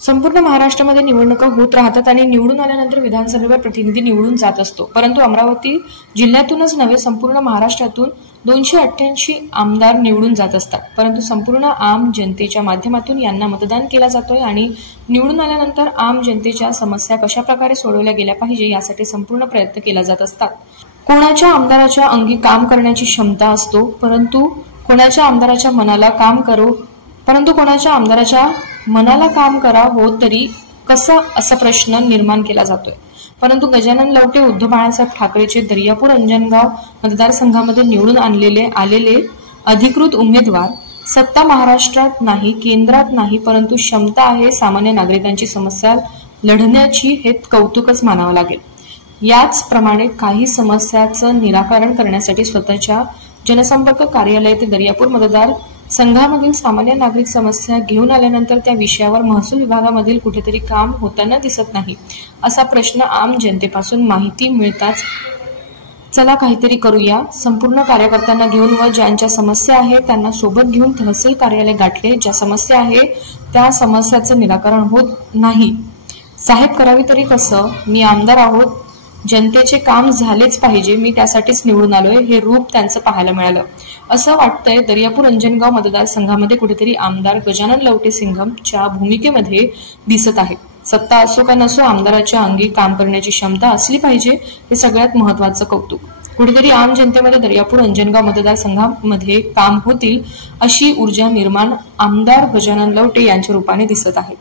संपूर्ण महाराष्ट्रामध्ये निवडणुका होत राहतात आणि निवडून आल्यानंतर विधानसभेवर प्रतिनिधी निवडून जात असतो। परंतु अमरावती जिल्ह्यातूनच नव्हे संपूर्ण महाराष्ट्रातून 288 आमदार निवडून जात असतात। परंतु संपूर्ण आम जनतेच्या माध्यमातून यांना मतदान केला जातोय आणि निवडून आल्यानंतर आम जनतेच्या समस्या कशा प्रकारे सोडवल्या गेल्या पाहिजे यासाठी संपूर्ण प्रयत्न केला जात असतात। कोणाच्या आमदाराच्या अंगी काम करण्याची क्षमता असतो, परंतु कोणाच्या आमदाराच्या मनाला काम करा हो तरी कसं असा प्रश्न निर्माण केला जातोय। परंतु गजानन लवटे उद्धव बाळासाहेब ठाकरेचे दर्यापूर अंजनगाव मतदारसंघामध्ये निवडून आलेले अधिकृत उमेदवार सत्ता महाराष्ट्रात नाही, केंद्रात नाही, परंतु क्षमता आहे सामान्य नागरिकांची समस्या लढण्याची, हे कौतुकच मानावं लागेल। याचप्रमाणे काही समस्याचं निराकरण करण्यासाठी स्वतःच्या जनसंपर्क कार्यालय ते दर्यापूर मतदार संघामधील सामान्य नागरिक समस्या घेऊन आल्यानंतर त्या विषयावर महसूल विभागामधील कुठेतरी काम होताना दिसत नाही असा प्रश्न आम जनतेपासून माहिती मिळताच चला काहीतरी करूया, संपूर्ण कार्यकर्त्यांना घेऊन व ज्यांच्या समस्या आहे त्यांना सोबत घेऊन तहसील कार्यालय गाठले। ज्या समस्या आहे त्या समस्याचं निराकरण होत नाही, साहेब करावी तरी कसं, मी आमदार आहोत, जनतेचे काम झालेच पाहिजे, मी त्यासाठीच निवडून आलोय, हे रूप त्यांचं पाहायला मिळालं असं वाटतंय। दर्यापूर अंजनगाव मतदारसंघामध्ये कुठेतरी आमदार गजानन लवटे सिंघमच्या भूमिकेमध्ये दिसत आहे। सत्ता असो का नसो आमदाराच्या अंगी काम करण्याची क्षमता असली पाहिजे, हे सगळ्यात महत्वाचं कौतुक। कुठेतरी आम जनतेमध्ये दर्यापूर अंजनगाव मतदारसंघामध्ये काम होतील अशी ऊर्जा निर्माण आमदार गजानन लवटे यांच्या रूपाने दिसत आहे।